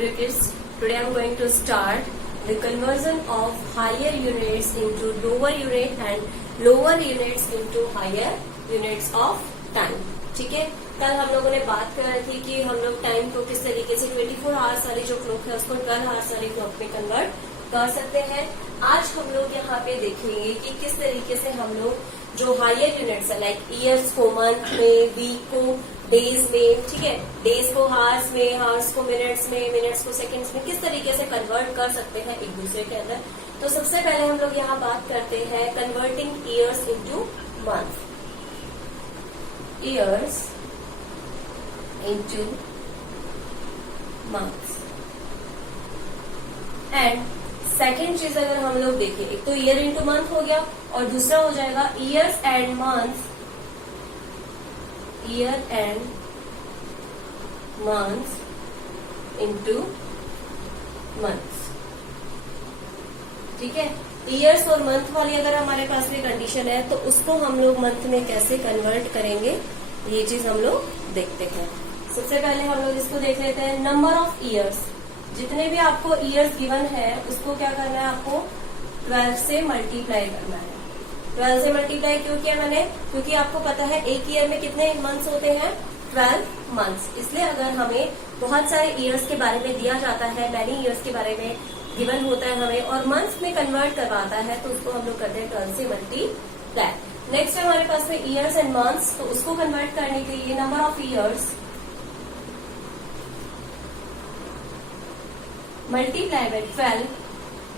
dear kids, today I am going to start the conversion of higher units into lower unit and lower units into higher units of time. ठीक है, कल हम लोगों ने बात कर रही थी कि हम लोग टाइम को किस तरीके से 24 आवर्स वाली जो क्लॉक है उसको 12 आवर्स वाली क्लॉक में कन्वर्ट कर सकते हैं। आज हम लोग यहाँ पे देखेंगे कि किस तरीके से हम लोग जो हायर यूनिट्स है लाइक ईयर्स को मंथ में, वीक को डेज में, ठीक है, डेज को हार्स में, हार्स को मिनट्स में, मिनट्स को सेकंड्स में किस तरीके से कन्वर्ट कर सकते हैं एक दूसरे के अंदर। तो सबसे पहले हम लोग यहाँ बात करते हैं converting years into month. Years into months. And second चीज अगर हम लोग देखें, एक तो ईयर इंटू मंथ हो गया और दूसरा हो जाएगा years and month, year and month into months. ठीक है, ईयर्स और मंथ वाली अगर हमारे पास में कंडीशन है तो उसको हम लोग मंथ में कैसे कन्वर्ट करेंगे ये चीज हम लोग देखते हैं। सबसे पहले हम लोग इसको देख लेते हैं। नंबर ऑफ ईयर्स, जितने भी आपको ईयर्स गिवन है उसको क्या करना है, आपको 12 से मल्टीप्लाई करना है। 12 से मल्टीप्लाई क्यों किया मैंने, क्योंकि आपको पता है एक ईयर में कितने मंथ्स होते हैं, 12 मंथ्स। इसलिए अगर हमें बहुत सारे ईयर्स के बारे में दिया जाता है, मैनी ईयर्स के बारे में गिवन होता है हमें और मंथ्स में कन्वर्ट करवाता है तो उसको हम लोग करते हैं 12 से मल्टीप्लाई। नेक्स्ट है हमारे पास में ईयर्स एंड मंथ्स, तो उसको कन्वर्ट करने के लिए number of years multiply by 12।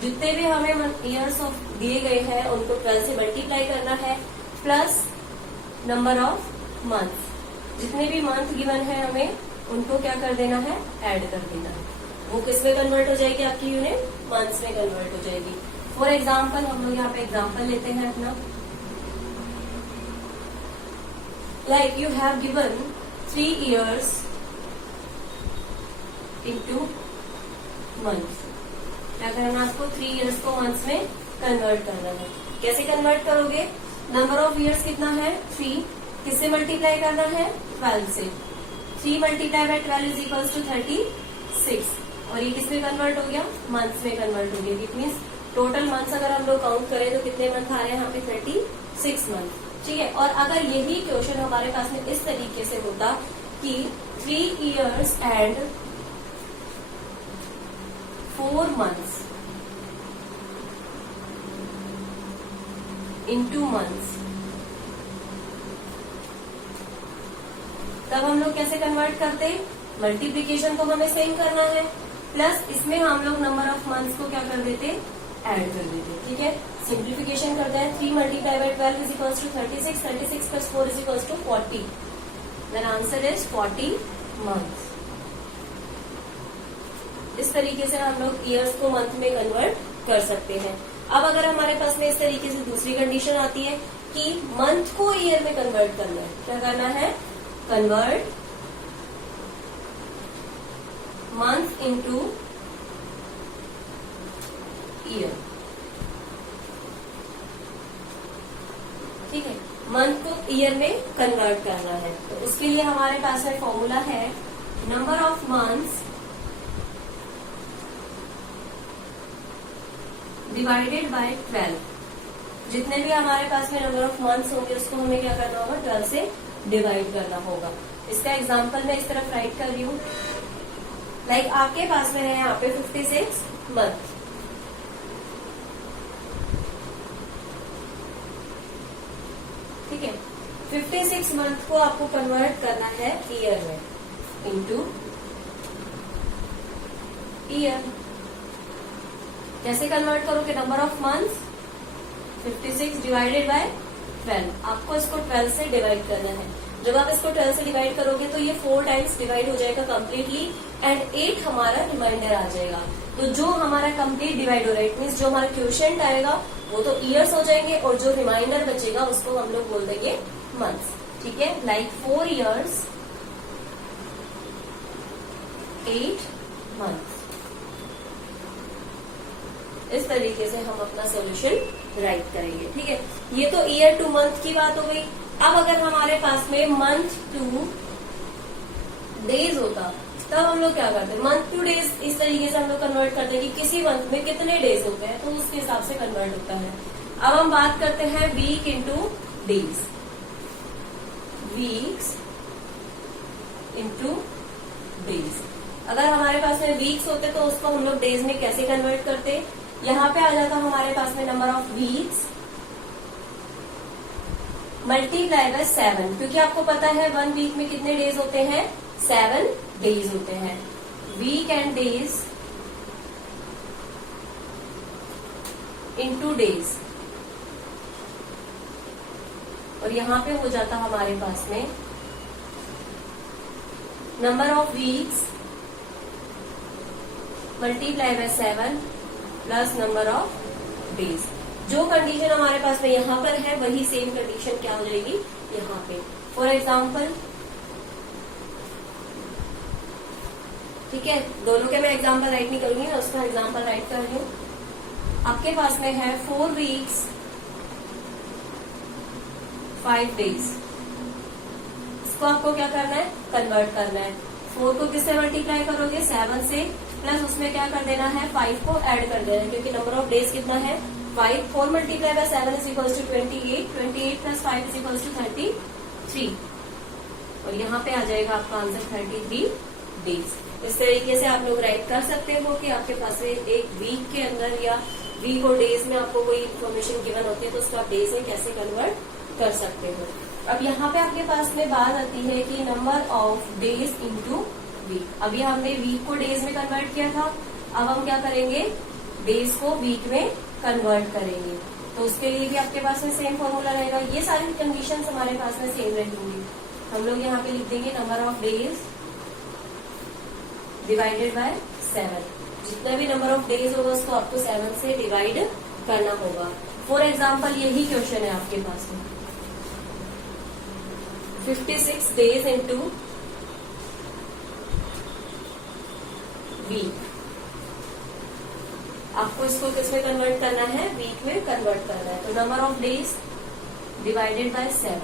जितने भी हमें ईयर्स ऑफ दिए गए हैं उनको 12 से मल्टीप्लाई करना है, प्लस नंबर ऑफ मंथ। जितने भी मंथ गिवन है हमें उनको क्या कर देना है, ऐड कर देना है। वो किस में कन्वर्ट हो जाएगी, आपकी यूनिट मंथ्स में कन्वर्ट हो जाएगी। फॉर एग्जाम्पल हम लोग यहाँ पे एग्जाम्पल लेते हैं अपना। Like you have given 3 years into month. क्या करना है आपको, 3 years को मंथ्स में कन्वर्ट करना है। कैसे कन्वर्ट करोगे, नंबर ऑफ ईयर्स कितना है 3, किससे मल्टीप्लाई करना है 12 से। 3 multiply by 12 is equals to 36 और ये किसमें कन्वर्ट हो गया, मंथ्स में कन्वर्ट हो गया। इट मीन्स टोटल मंथ्स अगर हम लोग काउंट करें तो कितने मंथ आ रहे हैं यहाँ पे, 36 मंथ। ठीक है, और अगर यही क्वेश्चन हमारे पास में इस तरीके से होता कि 3 years and 4 months into months, तब हम लोग कैसे कन्वर्ट करते, मल्टीप्लीकेशन को हमें सेम करना है, प्लस इसमें हम लोग नंबर ऑफ मंथ्स को क्या कर देते, ऐड कर देते। ठीक है, सिंप्लीफिकेशन करते हैं। 3 multiply by 12 is equals to 36, 36 plus 4 is equals to 40। Then answer is 40 months. इस तरीके से हम लोग ईयर्स को मंथ में कन्वर्ट कर सकते हैं। अब अगर हमारे पास में इस तरीके से दूसरी कंडीशन आती है कि मंथ को ईयर में कन्वर्ट करना है, क्या करना है, कन्वर्ट मंथ इनटू ईयर। ठीक है, मंथ को ईयर में कन्वर्ट करना है तो उसके लिए हमारे पास में फॉर्मूला है number of months divided by 12। जितने भी हमारे पास में नंबर ऑफ मंथ्स होंगे उसको हमें क्या करना होगा, 12 से डिवाइड करना होगा। इसका एग्जांपल मैं इस तरफ राइट कर रही हूँ। लाइक आपके पास में है यहाँ पे 56 मंथ। ठीक है, 56 मंथ को आपको कन्वर्ट करना है ईयर में इनटू ईयर। कैसे कन्वर्ट करोगे, number of months 56 divided by 12। आपको इसको 12 से डिवाइड करना है। जब आप इसको 12 से डिवाइड करोगे तो ये 4 टाइम्स डिवाइड हो जाएगा कम्प्लीटली एंड 8 हमारा रिमाइंडर आ जाएगा। तो जो हमारा कंप्लीट डिवाइड हो रहा है, इट मीन्स जो हमारा क्वोशिएंट आएगा वो तो ईयर्स हो जाएंगे और जो रिमाइंडर बचेगा उसको हम लोग बोल देंगे मंथ्स। ठीक है, लाइक 4 years 8 months। इस तरीके से हम अपना सोल्यूशन राइट करेंगे। ठीक है, ये तो ईयर टू मंथ की बात हो गई। अब अगर हमारे पास में मंथ टू डेज होता तब हम लोग क्या करते हैं, मंथ टू डेज इस तरीके से हम लोग कन्वर्ट करते हैं कि किसी मंथ में कितने डेज होते हैं, तो उसके हिसाब से कन्वर्ट होता है। अब हम बात करते हैं week into days, weeks into days. अगर हमारे पास में वीक्स होते तो उसको हम लोग डेज में कैसे कन्वर्ट करते, यहाँ पे आ जाता हमारे पास में number of weeks multiply by 7, क्योंकि आपको पता है 1 वीक में कितने डेज होते हैं, 7 डेज होते हैं। Week and days into days, और यहां पे हो जाता हमारे पास में number of weeks multiply by 7 plus number of days. जो कंडीशन हमारे पास में यहां पर है वही सेम कंडीशन क्या हो जाएगी यहां पे। फॉर एग्जाम्पल, ठीक है, दोनों के मैं एग्जाम्पल राइट नहीं करूंगी, मैं उसका एग्जाम्पल राइट कर रही हूं। आपके पास में है 4 वीक्स 5 डेज, इसको आपको क्या करना है, कन्वर्ट करना है। 4 को किससे मल्टीप्लाई करोगे, 7 से, प्लस उसमें क्या कर देना है, 5 को ऐड कर देना है, क्योंकि नंबर ऑफ डेज कितना है 5। 4 multiply by 7 is equals to 28, 28 plus 5 is equals to 33, और यहाँ पे आ जाएगा आपका आंसर 33 डेज। इस तरीके से आप लोग राइट कर सकते हो कि आपके पास एक वीक के अंदर या वीक और डेज में आपको कोई इन्फॉर्मेशन गिवन होती है तो उसको आप डेज में कैसे कन्वर्ट कर सकते हो। अब यहाँ पे आपके पास में बात आती है कि number of days into week. अभी हमने वीक को डेज में कन्वर्ट किया था, अब हम क्या करेंगे, डेज को वीक में कन्वर्ट करेंगे, तो उसके लिए भी आपके पास में सेम फॉर्मूला रहेगा। ये सारी कंडीशंस हमारे पास में सेम रहेंगी। हम लोग यहाँ पे लिख देंगे number of days divided by 7। जितना भी नंबर ऑफ डेज होगा उसको आपको 7 से डिवाइड करना होगा। फॉर एग्जाम्पल यही क्वेश्चन है आपके पास में, 56 डेज इंटू वीक। आपको इसको किसमें कन्वर्ट करना है, वीक में कन्वर्ट करना है। तो number of days divided by 7,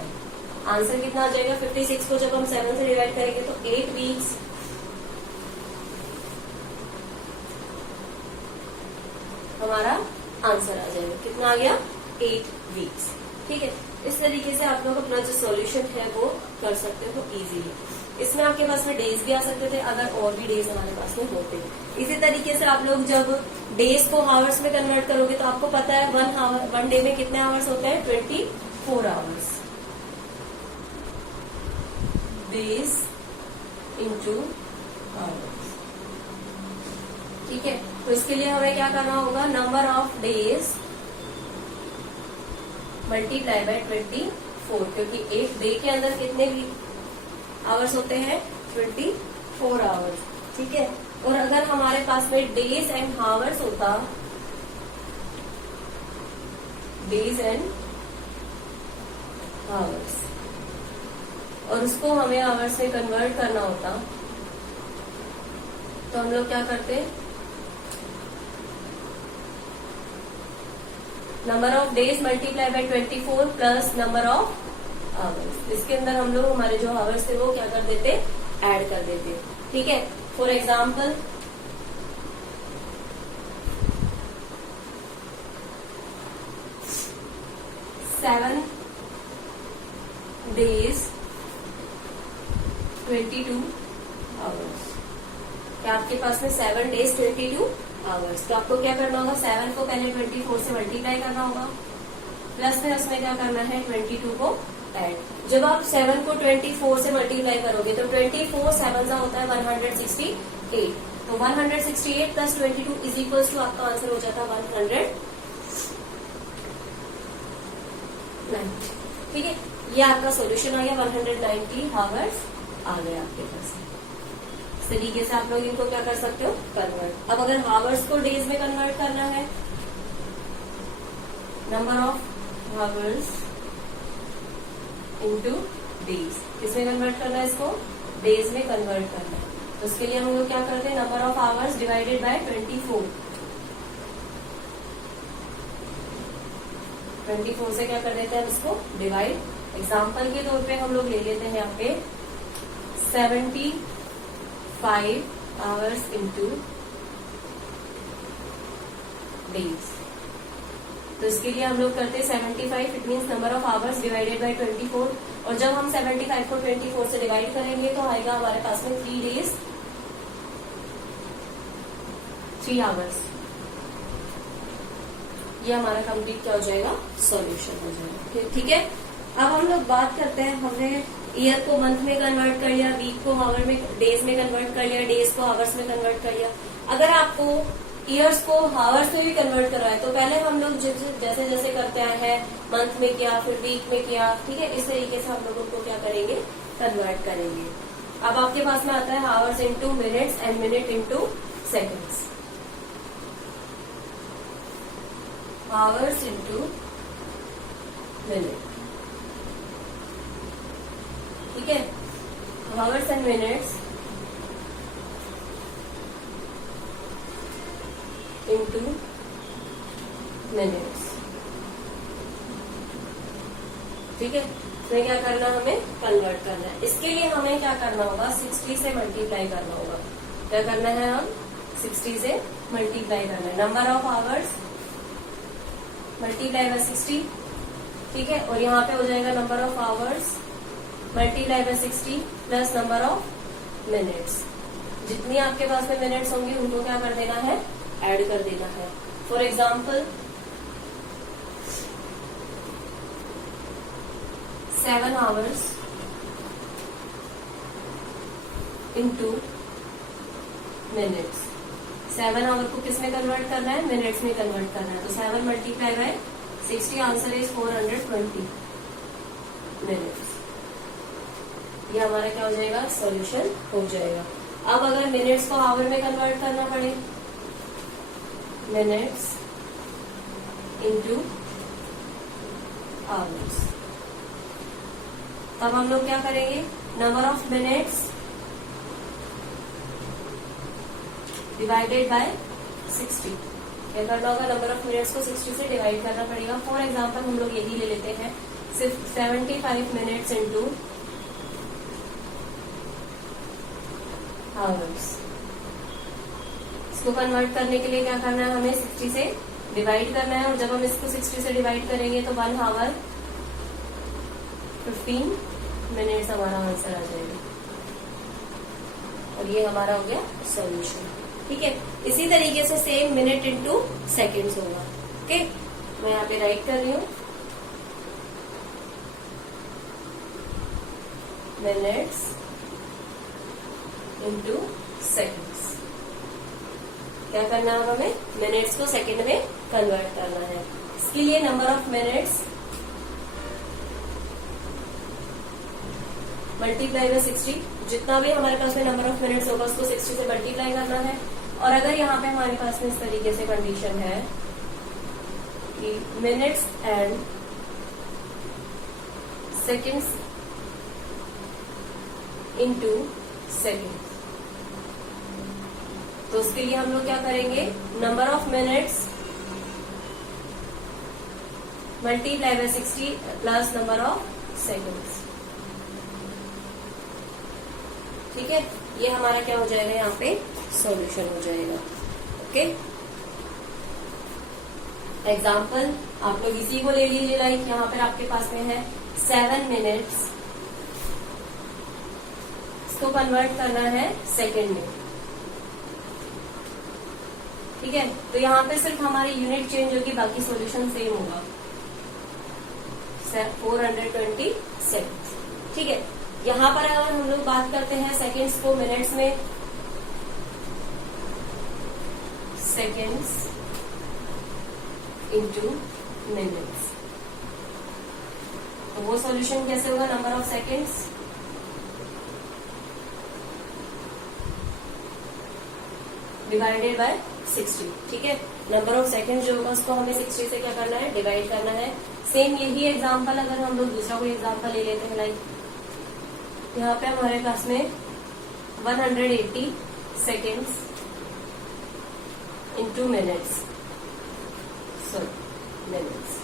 answer कितना आ जाएगा, 56 को जब हम 7 से डिवाइड करेंगे तो 8 वीक्स हमारा आंसर आ जाएगा। कितना आ गया, 8 वीक्स। ठीक है, इस तरीके से आप लोग अपना जो सॉल्यूशन है वो कर सकते हो इजीली। इसमें आपके पास में डेज भी आ सकते थे अगर और भी डेज हमारे पास में होते। इसी तरीके से आप लोग जब डेज को आवर्स में कन्वर्ट करोगे तो आपको पता है 1 डे में कितने आवर्स होते हैं, 24 आवर्स। डेज इंटू आवर्स, ठीक है। तो इसके लिए हमें क्या करना होगा, number of days multiply by 24, क्योंकि एक डे के अंदर कितने भी आवर्स होते हैं, 24 आवर्स, ठीक है। और अगर हमारे पास में डेज एंड आवर्स होता, डेज एंड आवर्स, और उसको हमें आवर्स में कन्वर्ट करना होता, तो हम लोग क्या करते, number of days multiply by 24 plus number of hours. इसके अंदर हम लोग हमारे जो आवर्स थे वो क्या कर देते, ऐड कर देते, ठीक है। For example, seven days 22 hours. क्या आपके पास में 7 डेज 22 आवर्स, तो आपको क्या करना होगा, 7 को पहले 24 से मल्टीप्लाई करना होगा, प्लस में उसमें क्या करना है, 22 को ऐड। जब आप 7 को 24 से मल्टीप्लाई करोगे तो 24 7 का होता है 168, तो 168 प्लस 22 इज इक्वल टू आपका आंसर हो जाता है 190, ठीक है। ये आपका सॉल्यूशन आ गया, 190 आवर्स आ गया आपके पास। इस तरीके से आप लोग इनको क्या कर सकते हो, कन्वर्ट। अब अगर आवर्स को डेज में कन्वर्ट करना है, number of hours into days, किसमें कन्वर्ट करना है, इसको डेज में कन्वर्ट करना है। तो उसके लिए हम लोग क्या करते हैं, number of hours divided by 24, 24 से क्या कर देते हैं, इसको डिवाइड। एग्जाम्पल के तौर पे हम लोग ले लेते हैं यहाँ पे 5 hours into days। तो इसके लिए हम लोग करते हैं 75, it means number of hours divided by 24। और जब हम 75 को 24 से डिवाइड करेंगे तो आएगा हमारे पास में 3 days 3 hours। ये हमारा कंप्लीट क्या हो जाएगा, सॉल्यूशन हो जाएगा। ठीक है, अब हम लोग बात करते हैं, हमने ईयर को मंथ में कन्वर्ट कर लिया, वीक को आवर में, डेज में कन्वर्ट कर लिया, डेज को आवर्स में कन्वर्ट कर लिया। अगर आपको ईयर्स को आवर्स में भी कन्वर्ट करना है तो पहले हम लोग जैसे जैसे करते आए हैं, मंथ में किया, फिर वीक में किया, ठीक है, इस तरीके से हम लोग उनको क्या करेंगे, कन्वर्ट करेंगे। अब आपके पास में आता है hours into minutes and minute into seconds. Hours into minute, ठीक है, hours and minutes into minutes, ठीक है। इसमें क्या करना, हमें कन्वर्ट करना है। इसके लिए हमें क्या करना होगा, 60 से मल्टीप्लाई करना होगा। क्या करना है, हम 60 से मल्टीप्लाई करना है। Number of hours multiply by 60, ठीक है, और यहाँ पे हो जाएगा number of hours multiply by 60 plus number of minutes. जितनी आपके पास में मिनट्स होंगी उनको क्या कर देना है, ऐड कर देना है। For example 7 hours into minutes. 7 hour को किस में कन्वर्ट करना है, मिनट्स में कन्वर्ट करना है। तो 7 multiply by 60, answer is 420 minutes. ये हमारा क्या हो जाएगा, सॉल्यूशन हो जाएगा। अब अगर मिनट्स को आवर में कन्वर्ट करना पड़े, मिनट्स इंटू आवर्स, तब हम लोग क्या करेंगे, number of minutes divided by 60। क्या करना होगा, नंबर ऑफ मिनट्स को 60 से डिवाइड करना पड़ेगा। फॉर एग्जाम्पल हम लोग यही ले लेते हैं, सिर्फ 75 मिनट्स इंटू आवर्स। इसको कन्वर्ट करने के लिए क्या करना है, हमें 60 से डिवाइड करना है। और जब हम इसको 60 से डिवाइड करेंगे तो 1 आवर 15 मिनट्स हमारा आंसर आ जाएगा। और ये हमारा हो गया सॉल्यूशन, ठीक है। इसी तरीके से सेम मिनट इंटू सेकेंड्स होगा। ओके, मैं यहाँ पे राइट कर रही हूँ, मिनट्स इंटू सेकेंड्स। क्या करना है, हमें मिनट्स को सेकंड में कन्वर्ट करना है। इसके लिए number of minutes multiply by 60, जितना भी हमारे पास में नंबर ऑफ मिनट्स होगा उसको 60 से मल्टीप्लाई करना है। और अगर यहाँ पे हमारे पास में इस तरीके से कंडीशन है कि minutes and seconds into seconds, तो उसके लिए हम लोग क्या करेंगे, number of minutes multiply by 60 plus number of seconds, ठीक है। ये हमारा क्या हो जाएगा, यहाँ पे सॉल्यूशन हो जाएगा। ओके, एग्जाम्पल आप लोग इसी को ले लीजिए, लाइक यहाँ पर आपके पास में है 7 मिनट्स, इसको कन्वर्ट करना है सेकेंड में, ठीक है। तो यहाँ पे सिर्फ हमारी यूनिट चेंज होगी, बाकी सॉल्यूशन सेम होगा, 427, ठीक है। यहाँ पर अगर हम लोग बात करते हैं सेकेंड्स को मिनट्स में, सेकेंड्स इंटू मिनट्स, तो वो सॉल्यूशन कैसे होगा, number of seconds divided by 60, ठीक है। नंबर ऑफ सेकंड जो होगा उसको हमें 60 से क्या करना है, डिवाइड करना है। सेम यही एग्जांपल अगर हम लोग दूसरा कोई एग्जांपल ले लेते हैं, लाइक यहाँ पे हमारे पास में 180 सेकेंड्स इंटू मिनट्स, मिनट्स,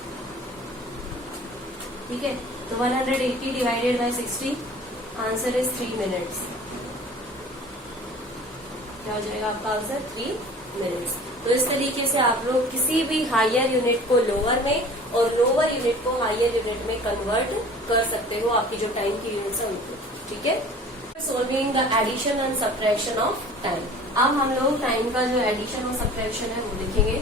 ठीक है। तो 180 divided by 60, answer is 3 minutes. क्या हो जाएगा आपका आंसर 3 मिनट्स। तो इस तरीके से आप लोग किसी भी हायर यूनिट को लोअर में और लोअर यूनिट को हायर यूनिट में कन्वर्ट कर सकते हो, आपकी जो टाइम की यूनिट्स है उनको। ठीक है, solving the addition and subtraction of time. अब हम लोग टाइम का जो एडिशन और सब्ट्रैक्शन है वो लिखेंगे।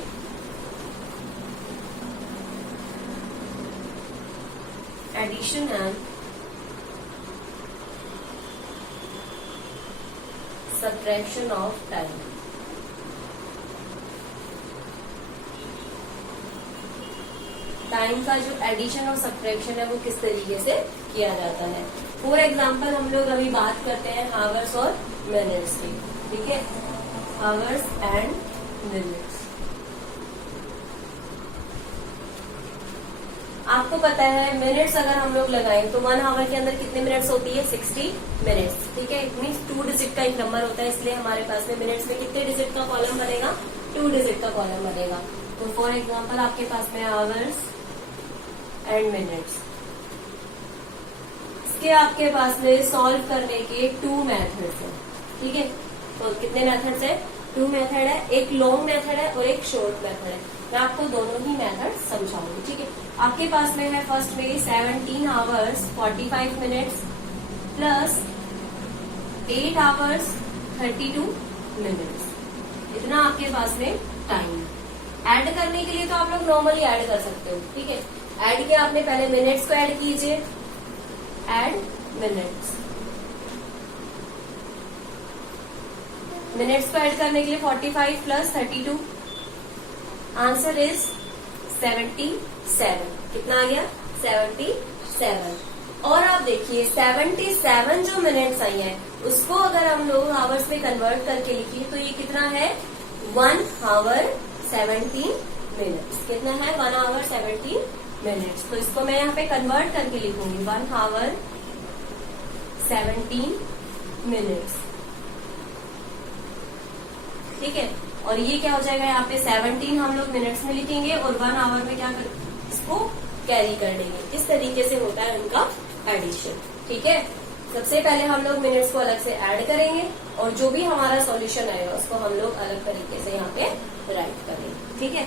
Addition and subtraction of time. Time का जो एडिशन और सब्ट्रैक्शन है वो किस तरीके से किया जाता है। फॉर एग्जाम्पल हम लोग अभी बात करते हैं हावर्स और मिनट्स की। ठीक है, हावर्स एंड मिनट्स। आपको पता है मिनट्स अगर हम लोग लगाएं तो 1 आवर के अंदर कितने मिनट्स होती है, 60 मिनट्स। ठीक है, इट मीन्स 2 डिजिट का एक नंबर होता है, इसलिए हमारे पास में मिनट्स में कितने डिजिट का कॉलम बनेगा, 2 डिजिट का कॉलम बनेगा। तो फॉर एग्जाम्पल आपके पास में आवर्स एंड मिनट्स। इसके आपके पास में सॉल्व करने के 2 मेथड्स हैं। ठीक है, तो कितने मेथड्स है, 2 मेथड है, एक लॉन्ग मेथड है और एक शॉर्ट मेथड है। मैं आपको दोनों ही मेथड समझाऊंगी। ठीक है, आपके पास में है फर्स्ट में 17 hours 45 minutes plus 8 hours 32 minutes. इतना आपके पास में टाइम है। ऐड करने के लिए तो आप लोग नॉर्मली ऐड कर सकते हो। ठीक है, ऐड किया आपने, पहले मिनट्स को ऐड कीजिए, ऐड मिनट्स। मिनट्स को ऐड करने के लिए 45 प्लस 32, आंसर इज 77। कितना आ गया, 77। और आप देखिए 77 जो मिनट्स आई है उसको अगर हम लोग आवर्स में कन्वर्ट करके लिखिए तो ये कितना है, 1 आवर 17 मिनट्स। कितना है, 1 आवर 17 मिनट्स। तो इसको मैं यहाँ पे कन्वर्ट करके लिखूंगी 1 आवर 17 मिनट्स। ठीक है, और ये क्या हो जाएगा, यहाँ पे 17 हम लोग मिनट्स में लिखेंगे और 1 आवर में क्या कर, इसको कैरी कर लेंगे। इस तरीके से होता है उनका एडिशन। ठीक है, सबसे पहले हम लोग मिनट्स को अलग से ऐड करेंगे और जो भी हमारा सॉल्यूशन आएगा उसको हम लोग अलग तरीके से यहाँ पे राइट करेंगे। ठीक है,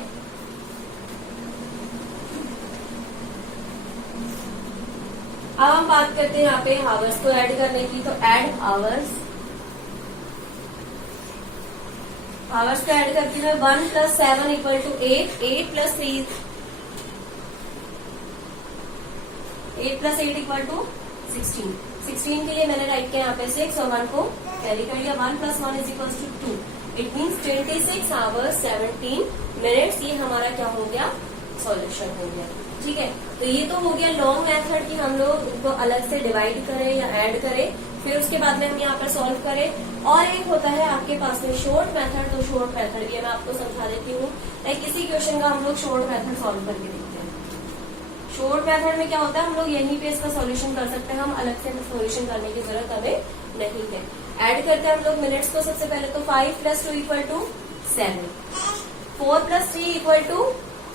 अब हम बात करते हैं यहाँ पे हावर्स को ऐड करने की। तो ऐड आवर्स, आवर्स को ऐड करती हूँ 1 + 7 = 8, 8 + 3, 8 + 8 = 16। 16 के लिए मैंने राइट किया यहाँ पे 6 और 1 को कैरी कर लिया। 1 + 1 = 2। It means 26 hours 17 minutes. ये हमारा क्या हो गया, सॉल्यूशन हो गया। ठीक है, तो ये तो हो गया लॉन्ग मेथड कि हम लोग इनको अलग से डिवाइड करें या ऐड करें, फिर उसके बाद में हम यहाँ पर सॉल्व करें। और एक होता है आपके पास में शॉर्ट मेथड। तो शॉर्ट मेथड ये मैं आपको समझा देती हूँ। लाइक किसी क्वेश्चन का हम लोग शॉर्ट मेथड सॉल्व करके देखते हैं। शॉर्ट मेथड में क्या होता है, हम लोग यहीं पे इसका सॉल्यूशन कर सकते हैं, हम अलग से सॉल्यूशन करने की जरूरत हमें नहीं है। ऐड करते हैं हम लोग मिनट्स को। सबसे पहले तो 5 + 2 = 7, 4 + 3 =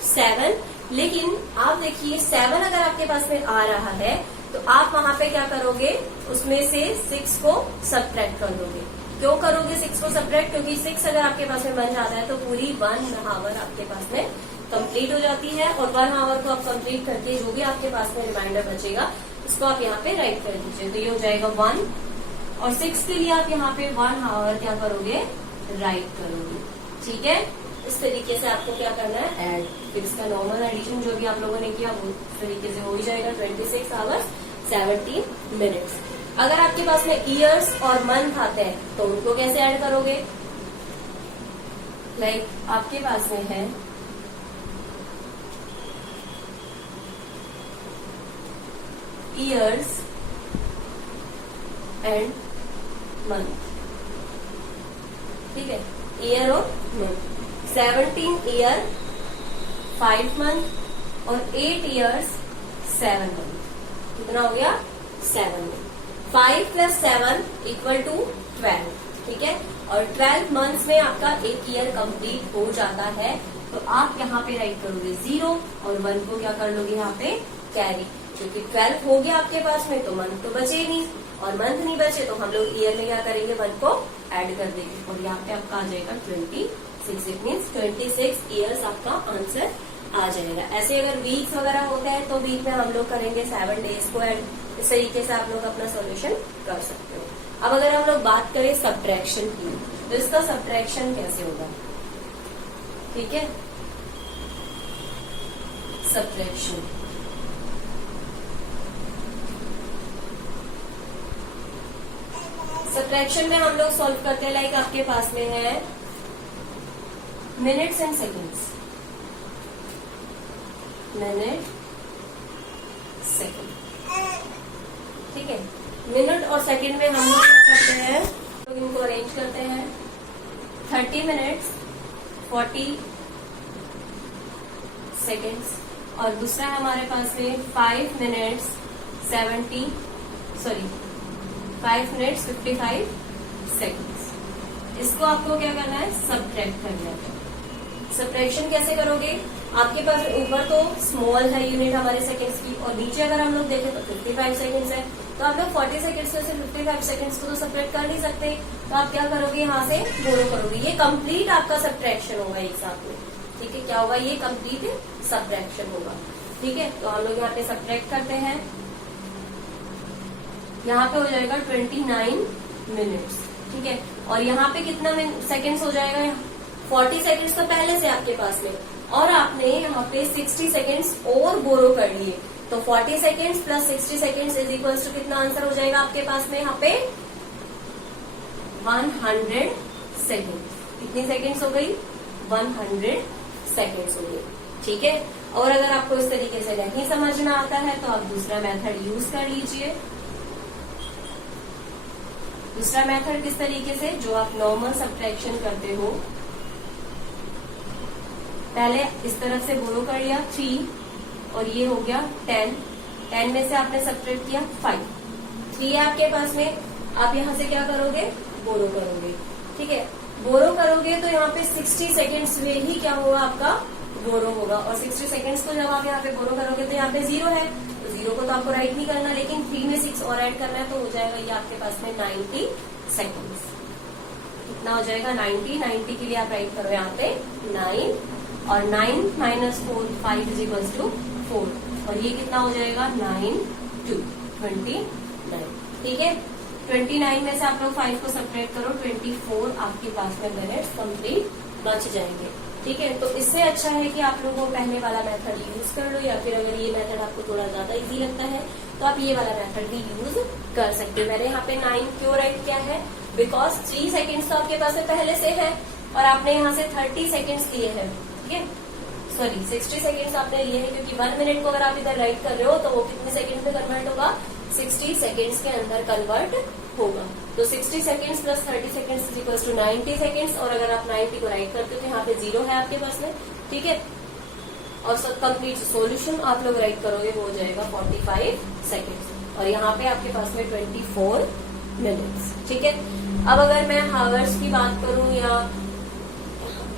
7। लेकिन आप देखिए 7 अगर आपके पास में आ रहा है तो आप वहां पे क्या करोगे, उसमें से 6 को सब्ट्रैक्ट कर दोगे। क्यों करोगे 6 को सब्ट्रैक्ट, क्योंकि 6 अगर आपके पास में बन जाता है तो पूरी 1 आवर आपके पास में कंप्लीट हो जाती है। और 1 आवर को आप कंप्लीट करके जो भी आपके पास में रिमाइंडर बचेगा उसको आप यहाँ पे राइट कर दीजिए। तो ये हो जाएगा 1 और 6 के लिए आप यहाँ पे 1 आवर क्या करोगे, राइट करोगे। ठीक है, इस तरीके से आपको क्या करना है, ऐड। फिर इसका नॉर्मल एडिशन जो भी आप लोगों ने किया वो इस तरीके से हो ही जाएगा, 26 आवर्स 17 मिनट्स। अगर आपके पास में ईयर्स और मंथ आते हैं तो उनको कैसे ऐड करोगे। लाइक आपके पास में है ईयर्स एंड मंथ। ठीक है, ईयर और मंथ। 17 ईयर 5 मंथ और 8 ईयर्स 7 मंथ। कितना हो गया, 7 मंथ। 5 + 7 = 12। ठीक है, और 12 मंथ्स में आपका एक ईयर कंप्लीट हो जाता है। तो आप यहाँ पे राइट करोगे 0 और 1 को क्या कर लोगे यहाँ पे कैरी, क्योंकि 12 हो गया आपके पास में तो मंथ तो बचे नहीं। और मंथ नहीं बचे तो हम लोग ईयर में क्या करेंगे, 1 को ऐड कर देंगे और यहाँ पे आपका आ जाएगा 26। इट मीन्स 26 ईयर्स आपका आंसर आ जाएगा। ऐसे अगर वीक्स वगैरह होते हैं तो वीक में हम लोग करेंगे 7 डेज को ऐड। इस तरीके से आप लोग अपना सॉल्यूशन कर सकते हो। अब अगर हम लोग बात करें सब्ट्रैक्शन की, तो इसका सब्ट्रैक्शन कैसे होगा, ठीक है। सब्ट्रैक्शन में हम लोग सॉल्व करते हैं, लाइक आपके पास में है minutes and seconds, minute second, ठीक है। मिनट और सेकेंड में हम लोग क्या करते हैं, तो इनको अरेंज करते हैं 30 मिनट्स 40 सेकेंड्स, और दूसरा है हमारे पास में 5 मिनट्स 55 सेकेंड्स। इसको आपको क्या करना है, सब्ट्रैक्ट करना है। सब्ट्रैक्शन कैसे करोगे, आपके पास ऊपर तो स्मॉल है यूनिट हमारे सेकेंड्स की, और नीचे अगर हम लोग देखें तो 55 सेकेंड्स है, तो आप लोग 40 सेकेंड्स में से 55 सेकेंड्स को तो सब्ट्रैक्ट कर नहीं सकते, तो आप क्या करोगे, यहाँ से बोरो करोगे। ये कंप्लीट आपका सब्ट्रैक्शन होगा एक साथ में, ठीक है। क्या होगा, ये कंप्लीट सब्ट्रैक्शन होगा, ठीक है। तो हम लोग यहाँ पे सब्ट्रैक्ट करते हैं, यहाँ पे हो जाएगा 29 मिनट्स, ठीक है। और यहाँ पे कितना सेकेंड्स हो जाएगा, 40 सेकेंड्स तो पहले से आपके पास में, और आपने यहाँ पे 60 सेकेंड्स और बोरो कर लिए, तो 40 seconds plus 60 seconds is equals to कितना आंसर हो जाएगा आपके पास में, यहाँ पे 100 सेकेंड्स। कितनी सेकेंड्स हो गई, 100 सेकेंड्स हो गई, ठीक है। और अगर आपको इस तरीके से नहीं समझना आता है तो आप दूसरा मेथड यूज कर लीजिए। दूसरा मेथड किस तरीके से, जो आप नॉर्मल सब्ट्रैक्शन करते हो, पहले इस तरफ से बोरो कर लिया 3, और ये हो गया 10 में से आपने सब्ट्रैक्ट किया 5, 3 है आपके पास में, आप यहाँ से क्या करोगे, बोरो करोगे, ठीक है। बोरो करोगे तो यहाँ पे 60 सेकेंड्स में ही क्या होगा, आपका बोरो होगा, और 60 सेकेंड्स को जब आप यहाँ पे बोरो करोगे तो यहाँ पे 0 है, तो 0 को तो आपको राइट नहीं करना, लेकिन 3 में 6 और ऐड करना है, तो हो जाएगा ये आपके पास में 90 सेकेंड्स। कितना हो जाएगा, 90 के लिए आप राइट करो यहाँ पे 9, और 9 माइनस 4 5 इज इक्वल्स टू 4, और ये कितना हो जाएगा 9 2 29, ठीक है। 29 में से आप लोग 5 को सब्ट्रैक्ट करो, 24 आपके पास में मिनट्स कंप्लीट बच जाएंगे, ठीक है। तो इससे अच्छा है कि आप लोगों को पहले वाला मेथड यूज कर लो, या फिर अगर ये मेथड आपको थोड़ा ज्यादा इजी लगता है तो आप ये वाला मेथड भी यूज कर सकते हो। मैंने यहाँ पे 9 क्यों राइट किया है, बिकॉज 3 सेकेंड्स तो आपके पास में पहले से है, और आपने यहाँ से 30 सेकेंड्स लिए हैं, ठीक है। सॉरी 60 सेकेंड्स आपने लिए हैं, क्योंकि 1 मिनट को अगर आप इधर राइट कर रहे हो तो वो कितने सेकेंड में कन्वर्ट होगा, 60 सेकेंड्स के अंदर कन्वर्ट होगा। तो 60 seconds plus 30 seconds is equals to 90 seconds, और अगर आप 90 को राइट करते हो तो यहाँ पे 0 है आपके पास में, ठीक है। और कंप्लीट सॉल्यूशन आप लोग राइट करोगे, वो हो जाएगा 45 सेकेंड्स, और यहाँ पे आपके पास में 24 मिनट्स, ठीक है। अब अगर मैं हावर्स की बात करूं, या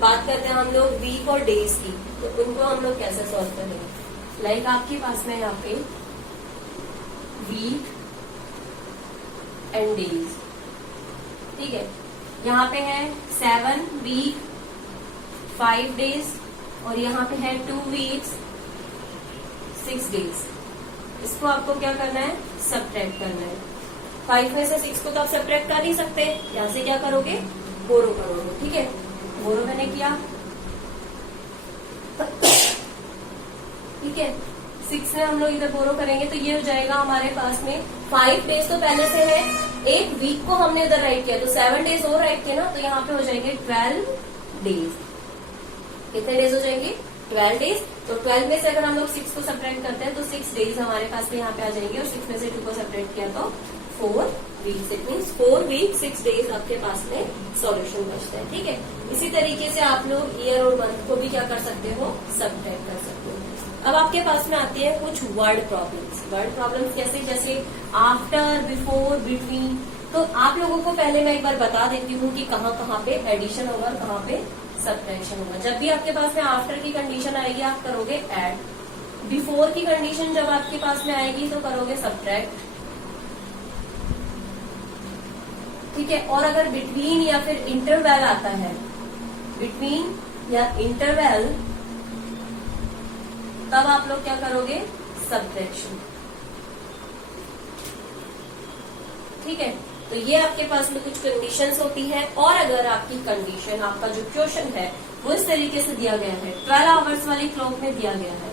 बात करते हैं हम लोग वीक और डेज की, तो उनको हम लोग कैसे सॉल्व करेंगे। लाइक आपके पास में यहाँ पे वीक एंड डेज, ठीक है। यहाँ पे है 7 वीक 5 डेज, और यहाँ पे है 2 वीक्स 6 डेज। इसको आपको क्या करना है, सब्ट्रैक्ट करना है। 5 में से 6 को तो आप सब्ट्रैक्ट कर नहीं सकते, यहाँ से क्या करोगे, बोरो करोगे, ठीक है। बोरो मैंने किया, ठीक है। 6 में हम लोग इधर बोरो करेंगे तो ये हो जाएगा हमारे पास में 5 डेज तो पहले से है, 1 वीक को हमने इधर राइट किया तो 7 डेज और राइट किया ना, तो यहाँ पे हो जाएंगे 12 डेज। कितने डेज हो जाएंगे, 12 डेज। तो 12 में से अगर हम लोग 6 को सब्ट्रैक्ट करते हैं तो 6 डेज हमारे पास में यहाँ पे आ जाएंगे, और 6 में से 2 को सब्ट्रैक्ट किया तो 4 weeks. It means 4 week 6 days आपके पास में सॉल्यूशन बचता है, ठीक है। इसी तरीके से आप लोग ईयर और मंथ को भी क्या कर सकते हो, सब्ट्रैक्ट कर सकते हो। अब आपके पास में आती है कुछ वर्ड प्रॉब्लम्स। वर्ड प्रॉब्लम्स कैसे, जैसे आफ्टर, बिफोर, बिटवीन। तो आप लोगों को पहले मैं एक बार बता देती हूँ कि कहाँ कहाँ पे एडिशन होगा और कहाँ पे सब्ट्रैक्शन होगा। जब भी आपके पास में आफ्टर की कंडीशन आएगी आप करोगे ऐड, बिफोर की कंडीशन जब आपके पास में आएगी तो करोगे सब्ट्रैक्ट, ठीक है। और अगर बिटवीन या फिर इंटरवल आता है, बिटवीन या इंटरवल, तब आप लोग क्या करोगे, सब्ट्रैक्शन। ठीक है, तो ये आपके पास में कुछ कंडीशंस होती है। और अगर आपकी कंडीशन, आपका जो क्वेश्चन है वो इस तरीके से दिया गया है, 12 आवर्स वाली क्लॉक में दिया गया है,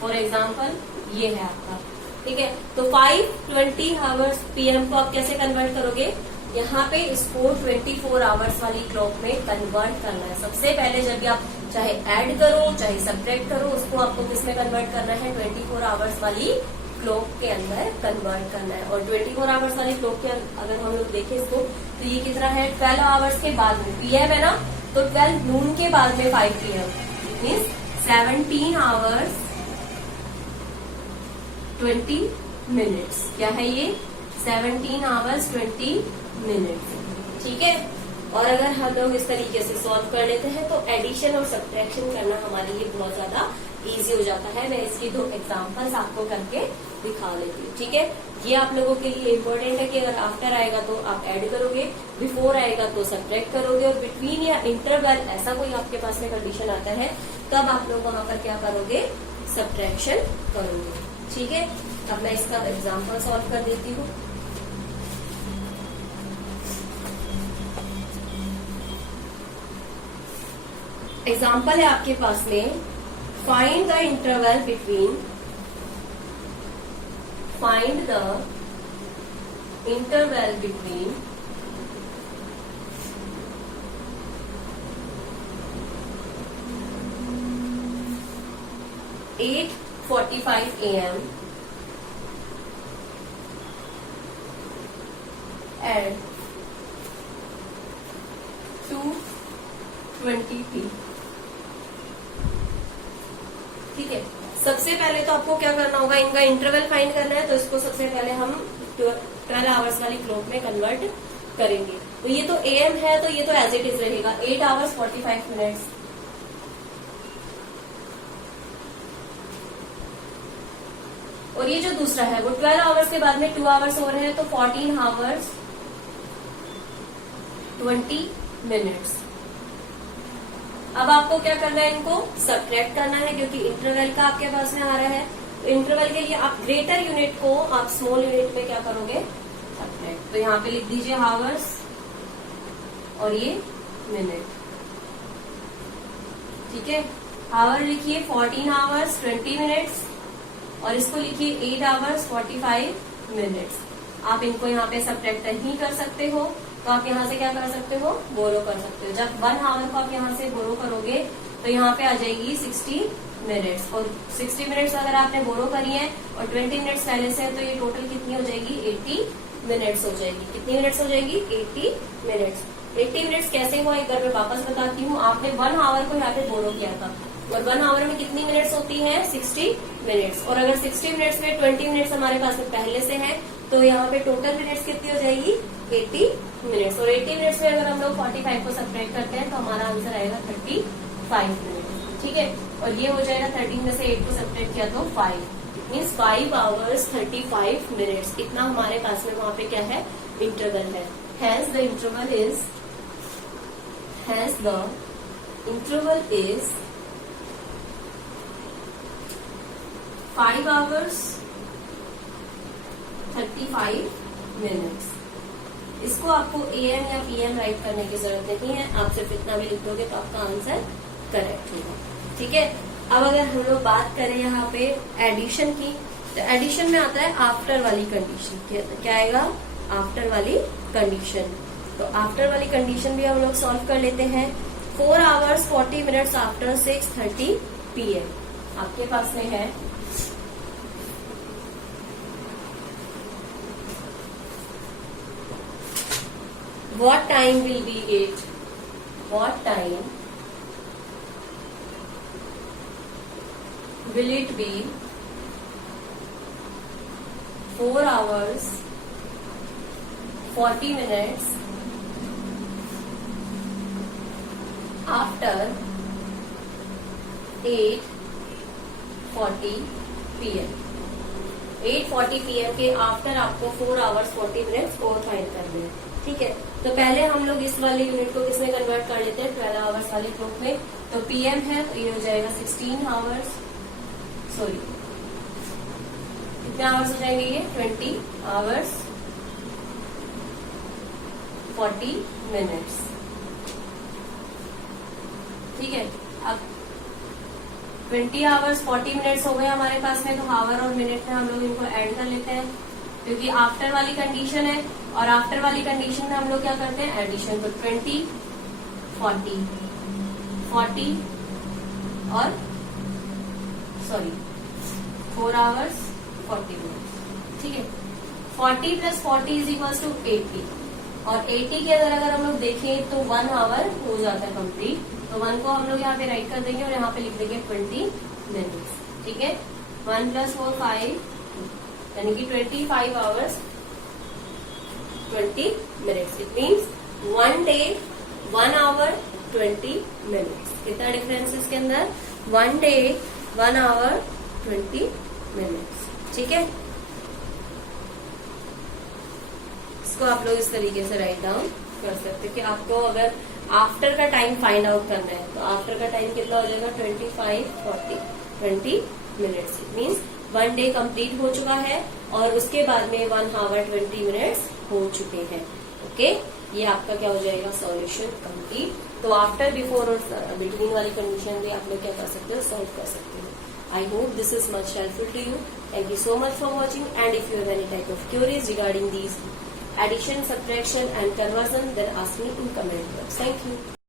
फॉर एग्जाम्पल ये है आपका, ठीक है, तो 5:20 आवर्स पीएम को आप कैसे कन्वर्ट करोगे, यहाँ पे इसको 24 आवर्स वाली क्लॉक में कन्वर्ट करना है। सबसे पहले जब भी आप चाहे ऐड करो चाहे सब्ट्रैक्ट करो, उसको आपको किसमें कन्वर्ट करना है, 24 आवर्स वाली क्लॉक के अंदर कन्वर्ट करना है। और 24 आवर्स वाली क्लॉक के अगर हम लोग देखें इसको, तो ये कितना है, 12 आवर्स के बाद में पीएम है ना, तो 12 नून के बाद में 5 PM, मीन्स 17 आवर्स 20 मिनट्स। क्या है ये, 17 आवर्स 20 मिनट्स। ठीक है, और अगर हम लोग इस तरीके से सॉल्व कर लेते हैं तो एडिशन और सब्ट्रैक्शन करना हमारे लिए बहुत ज्यादा इजी हो जाता है। मैं इसकी 2 एग्जांपल्स आपको करके दिखा देती हूँ। ठीक है, ये आप लोगों के लिए इम्पोर्टेंट है कि अगर आफ्टर आएगा तो आप ऐड करोगे, बिफोर आएगा तो सब्ट्रैक्ट करोगे, और बिटवीन या इंटरवल ऐसा कोई आपके पास में कंडीशन आता है तब आप लोग वहां पर क्या करोगे, सब्ट्रैक्शन करोगे। ठीक है, अब मैं इसका एग्जाम्पल सॉल्व कर देती हूँ। एग्जाम्पल है आपके पास में, find the interval between, find the interval between 8:45 AM and 2:20 PM। ठीक है, सबसे पहले तो आपको क्या करना होगा, इनका इंटरवल फाइंड करना है, तो इसको सबसे पहले हम 12 आवर्स वाली क्लॉक में कन्वर्ट करेंगे। तो ये तो AM है तो ये तो एज इट इज रहेगा, 8 आवर्स 45 मिनट्स। और ये जो दूसरा है वो 12 आवर्स के बाद में 2 आवर्स हो रहे हैं, तो 14 आवर्स 20 मिनट्स। अब आपको क्या करना है, इनको सब्ट्रैक्ट करना है, क्योंकि इंटरवल का आपके पास में आ रहा है। तो इंटरवल के लिए आप ग्रेटर यूनिट को आप स्मॉल यूनिट में क्या करोगे, सब्ट्रैक्ट। तो यहाँ पे लिख दीजिए आवर्स और ये मिनट। ठीक है, आवर लिखिए 14 आवर्स 20 मिनट्स और इसको लिखिए 8 आवर्स 45 मिनट्स। आप इनको यहाँ पे सब्ट्रैक्ट नहीं कर सकते हो, तो आप यहाँ से क्या कर सकते हो, बोरो कर सकते हो। जब 1 आवर को आप यहाँ से बोरो करोगे तो यहाँ पे आ जाएगी 60 मिनट्स, और 60 मिनट्स अगर आपने बोरो करी है और 20 मिनट्स पहले से है, तो ये टोटल कितनी हो जाएगी, 80 मिनट्स हो जाएगी। कितनी मिनट्स हो जाएगी, 80 मिनट्स। 80 मिनट्स कैसे हुआ, एक बार मैं वापस बताती हूँ। आपने 1 आवर को यहाँ पे बोरो किया था, और 1 आवर में कितनी मिनट्स होती है, 60 मिनट्स। और अगर 60 मिनट्स में 20 मिनट्स हमारे पास में पहले से है, तो यहाँ पे टोटल मिनट्स कितनी हो जाएगी, 80 मिनट्स। और 80 मिनट्स में अगर हम लोग 45 को सब्ट्रैक्ट करते हैं तो हमारा आंसर आएगा 35 मिनट। ठीक है, और ये हो जाएगा 13 में से 8 को सब्ट्रैक्ट किया तो 5, मीन्स 5 आवर्स 35 मिनट्स। इतना हमारे पास में वहां पे क्या है, इंटरवल है। Has the interval is 5 hours 35 minutes. इसको आपको AM या PM राइट करने की जरूरत नहीं है, आप सिर्फ इतना भी लिख दोगे तो आपका आंसर करेक्ट होगा। ठीक है, अब अगर हम लोग बात करें यहाँ पे एडिशन की, तो एडिशन में आता है आफ्टर वाली कंडीशन। क्या आएगा, आफ्टर वाली कंडीशन। तो आफ्टर वाली कंडीशन भी हम लोग सॉल्व कर लेते हैं। 4 आवर्स 40 मिनट्स आफ्टर 6:30 PM आपके पास में है। What time will be it? What time will it be? 4 hours 40 minutes after 8:40 PM। 8:40 PM के आफ्टर आपको 4 आवर्स 40 मिनट्स और फाइंड करने हैं। ठीक है, तो पहले हम लोग इस वाले यूनिट को किसमें कन्वर्ट कर लेते हैं, 12 आवर्स वाले क्लॉक में। तो पीएम है तो ये हो जाएगा 16 आवर्स, सॉरी कितने आवर्स हो जाएंगे ये, 20 आवर्स 40 मिनट्स। ठीक है, अब 20 आवर्स 40 मिनट्स हो गए हमारे पास में, तो हावर और मिनट में हम लोग इनको ऐड कर लेते हैं, क्योंकि आफ्टर वाली कंडीशन है, और आफ्टर वाली कंडीशन में हम लोग क्या करते हैं, एडिशन। तो 20 40 40 और सॉरी 4 आवर्स 40 मिनट्स। ठीक है, 40 प्लस 40 इज इक्वल टू 80, और 80 के अंदर अगर हम लोग देखें तो 1 आवर हो जाता है कंप्लीट। तो 1 को हम लोग यहाँ पे राइट कर देंगे और यहाँ पे लिख देंगे 20 मिनट्स। ठीक है, 1 + 4 5, यानी कि 25 hours 20 minutes. It means 1 day 1 hour 20 minutes. कितना डिफरेंस इसके अंदर, 1 डे 1 आवर 20 मिनट्स। ठीक है, इसको आप लोग इस तरीके से राइट डाउन कर सकते हो कि आपको अगर आफ्टर का टाइम फाइंड आउट करना है, तो आफ्टर का टाइम कितना हो जाएगा, 25 40 20 minutes. It means 1 day complete हो चुका है, और उसके बाद में 1 आवर 20 मिनट्स हो चुके हैं। ओके, ये आपका क्या हो जाएगा, सॉल्यूशन कंप्लीट। तो आफ्टर, बिफोर और बिटवीन वाली कंडीशन भी आप लोग क्या कर सकते हो, सॉल्व कर सकते हो। I hope this is much helpful to you. Thank you so much for watching, and if you have any type of queries regarding these addition, subtraction and conversion, then ask me in comment box. Thank you.